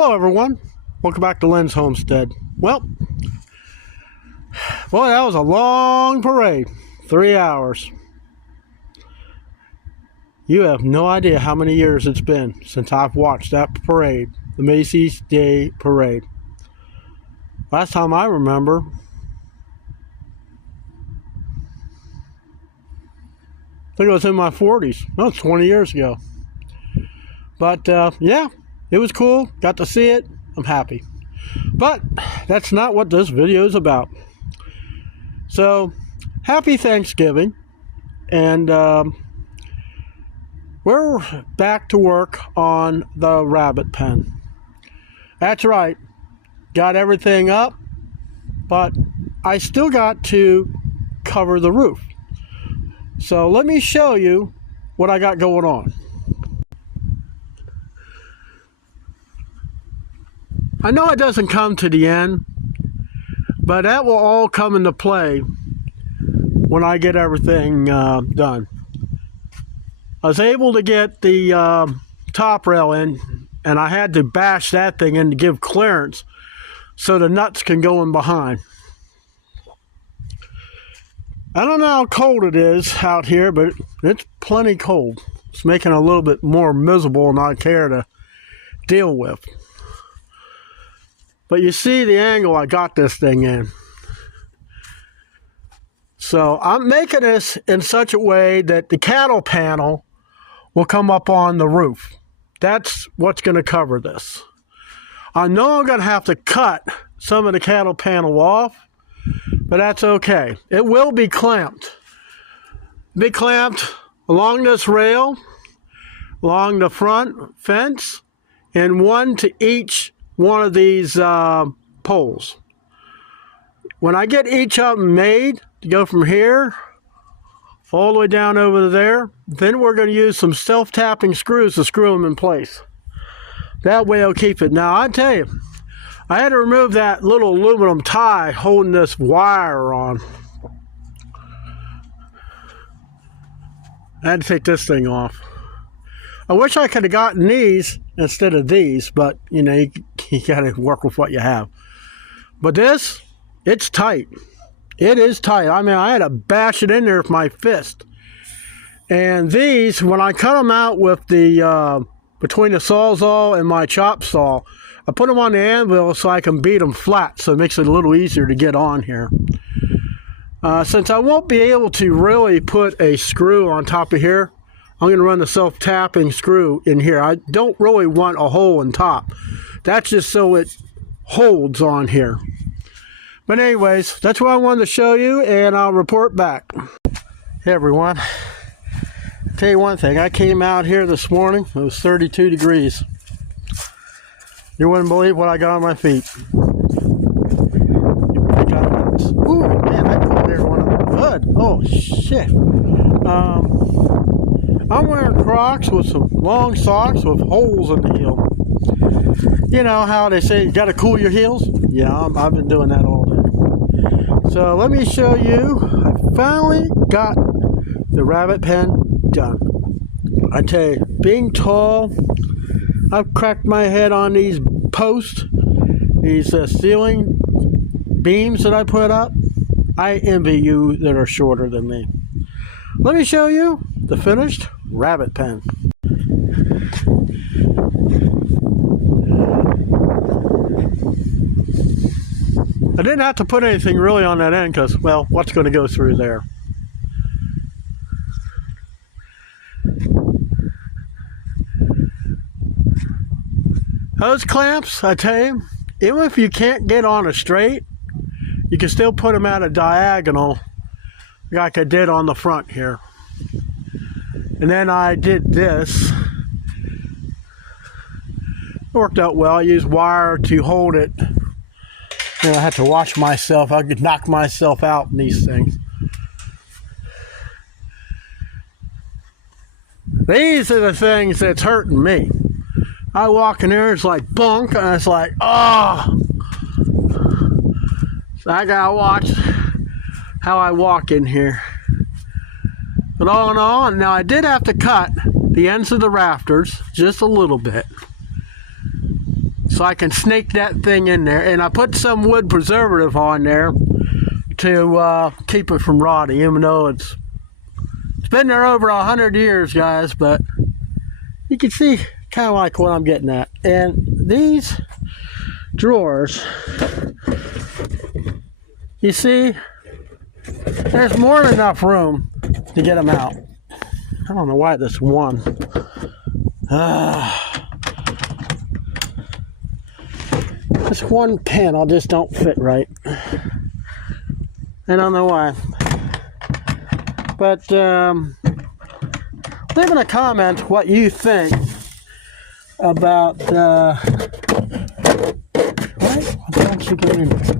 Hello everyone, welcome back to Lynn's Homestead. Well, boy, that was a long parade, 3 hours. You have no idea how many years it's been since I've watched that parade, the Macy's Day Parade. Last time I remember, I think it was in my 40s, no, 20 years ago. But yeah, it was cool, got to see it, I'm happy. But that's not what this video is about. So, happy Thanksgiving, and we're back to work on the rabbit pen. That's right, got everything up, but I still got to cover the roof. So let me show you what I got going on. I know it doesn't come to the end, but that will all come into play when I get everything done. I was able to get the top rail in, and I had to bash that thing in to give clearance so the nuts can go in behind. I don't know how cold it is out here, but it's plenty cold. It's making it a little bit more miserable than I care to deal with. But you see the angle I got this thing in. So I'm making this in such a way that the cattle panel will come up on the roof. That's what's going to cover this. I know I'm going to have to cut some of the cattle panel off, but that's okay. It will be clamped. Be clamped along this rail, along the front fence, and one to each one of these poles. When I get each of them made to go from here all the way down over there, then we're going to use some self-tapping screws to screw them in place. That way I'll keep it. Now I tell you, I had to remove that little aluminum tie holding this wire on. I had to take this thing off. I wish I could have gotten these instead of these, but you know, you got to work with what you have. But this, it's tight. It is tight. I mean, I had to bash it in there with my fist. And these, when I cut them out with the between the Sawzall and my chop saw, I put them on the anvil so I can beat them flat, so it makes it a little easier to get on here. Since I won't be able to really put a screw on top of here, I'm going to run the self-tapping screw in here. I don't really want a hole in top. That's just so it holds on here. But anyways, that's what I wanted to show you, and I'll report back. Hey everyone. I'll tell you one thing. I came out here this morning. It was 32 degrees. You wouldn't believe what I got on my feet. Ooh, man, that cold air went up good. Oh, shit. I'm wearing Crocs with some long socks with holes in the heel. You know how they say you got to cool your heels? Yeah, I've been doing that all day. So let me show you. I finally got the rabbit pen done. I tell you, being tall, I've cracked my head on these posts, these ceiling beams that I put up. I envy you that are shorter than me. Let me show you the finished rabbit pen. I didn't have to put anything really on that end because, well, what's going to go through there? Those clamps, I tell you, even if you can't get on a straight, you can still put them at a diagonal like I did on the front here. And then I did this. It worked out well. I used wire to hold it. And I had to watch myself. I could knock myself out in these things. These are the things that's hurting me. I walk in there, it's like bunk, and it's like, oh. So I gotta watch how I walk in here. But all in all, now I did have to cut the ends of the rafters just a little bit. so I can snake that thing in there. And I put some wood preservative on there to keep it from rotting, even though it's been there over 100 years, guys. But you can see kind of like what I'm getting at. And these drawers, you see, there's more than enough room to get them out. I don't know why this one. This one panel just don't fit right. I don't know why. But leave in a comment what you think about what don't you get in there?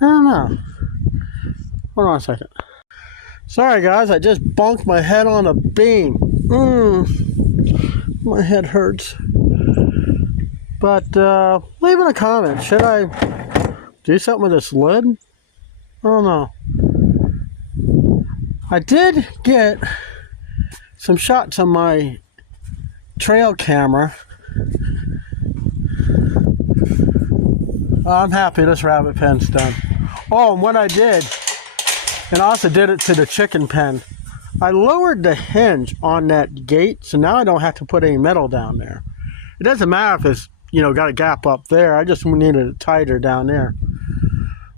I don't know. Hold on a second. Sorry guys, I just bunked my head on a beam. My head hurts. But leave in a comment. Should I do something with this lid? I don't know. I did get some shots on my trail camera. I'm happy this rabbit pen's done. Oh, and what I did, and I also did it to the chicken pen, I lowered the hinge on that gate, so now I don't have to put any metal down there. It doesn't matter if it's, you know, got a gap up there. I just needed it tighter down there.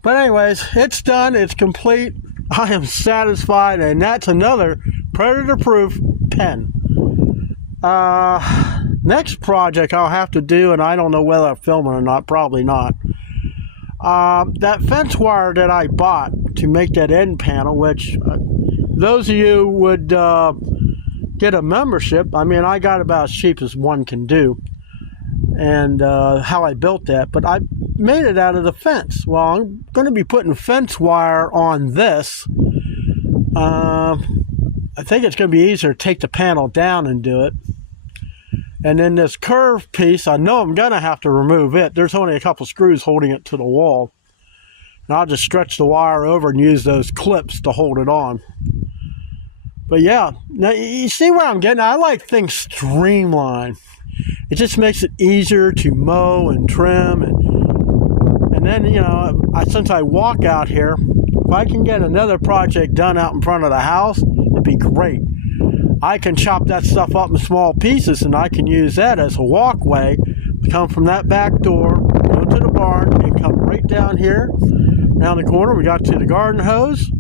But anyways, it's done. It's complete. I am satisfied, and that's another predator-proof pen. Next project I'll have to do, and I don't know whether I'll film it or not. Probably not. That fence wire that I bought to make that end panel, which those of you would get a membership. I mean, I got about as cheap as one can do, and how I built that. But I made it out of the fence. Well, I'm going to be putting fence wire on this. I think it's going to be easier to take the panel down and do it. And then this curved piece, I know I'm going to have to remove it. There's only a couple screws holding it to the wall. And I'll just stretch the wire over and use those clips to hold it on. But yeah, now you see where I'm getting at? I like things streamlined. It just makes it easier to mow and trim. And then, you know, since I walk out here, if I can get another project done out in front of the house, it'd be great. I can chop that stuff up in small pieces, and I can use that as a walkway to come from that back door, go to the barn, and come right down here. Around the corner, we got to the garden hose.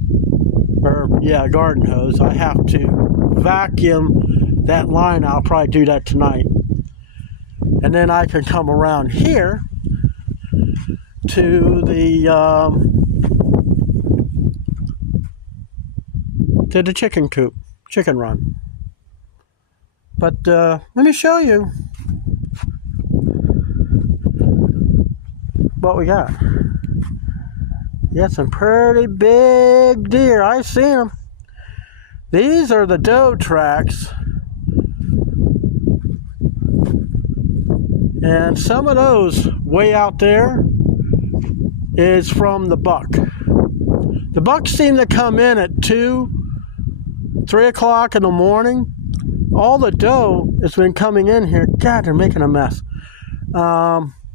Garden hose. I have to vacuum that line. I'll probably do that tonight. And then I can come around here to the chicken coop, chicken run. But let me show you what we got. You got some pretty big deer. I see them. These are the doe tracks. And some of those way out there is from the buck. The bucks seem to come in at 2, 3 o'clock in the morning. All the doe has been coming in here. God, they're making a mess.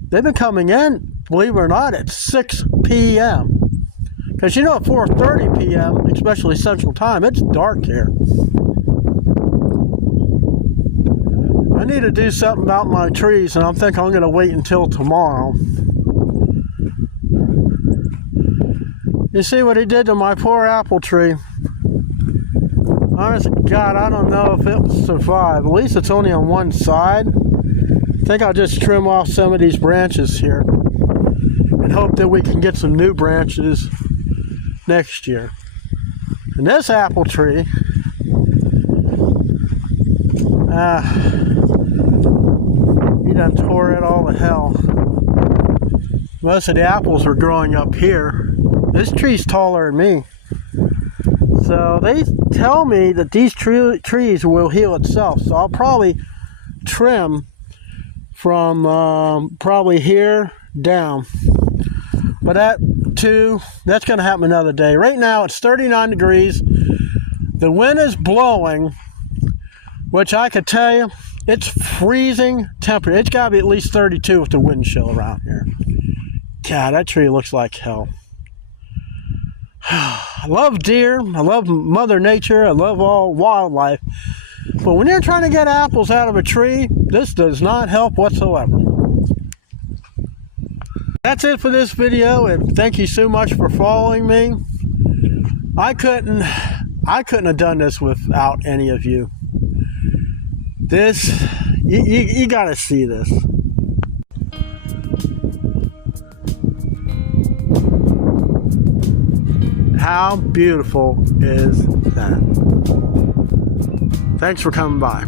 They've been coming in, believe it or not, at 6 p.m. Because you know, at 4:30 p.m., especially Central Time, it's dark here. I need to do something about my trees, and I'm thinking I'm going to wait until tomorrow. You see what he did to my poor apple tree? Honest to God, I don't know if it will survive. At least it's only on one side. I think I'll just trim off some of these branches here and hope that we can get some new branches next year. And this apple tree, he done tore it all to hell. Most of the apples are growing up here. This tree's taller than me. So they tell me that these trees will heal itself. So I'll probably trim from probably here down. But that's going to happen another day. Right now it's 39 degrees. The wind is blowing, which I could tell you, It's freezing temperature. It's got to be at least 32 with the wind chill around here. God, that tree looks like hell. I love deer. I love Mother Nature. I love all wildlife. But when you're trying to get apples out of a tree, this does not help whatsoever. That's it for this video, and thank you so much for following me. I couldn't have done this without any of you. This, you gotta see this. How beautiful is that? Thanks for coming by.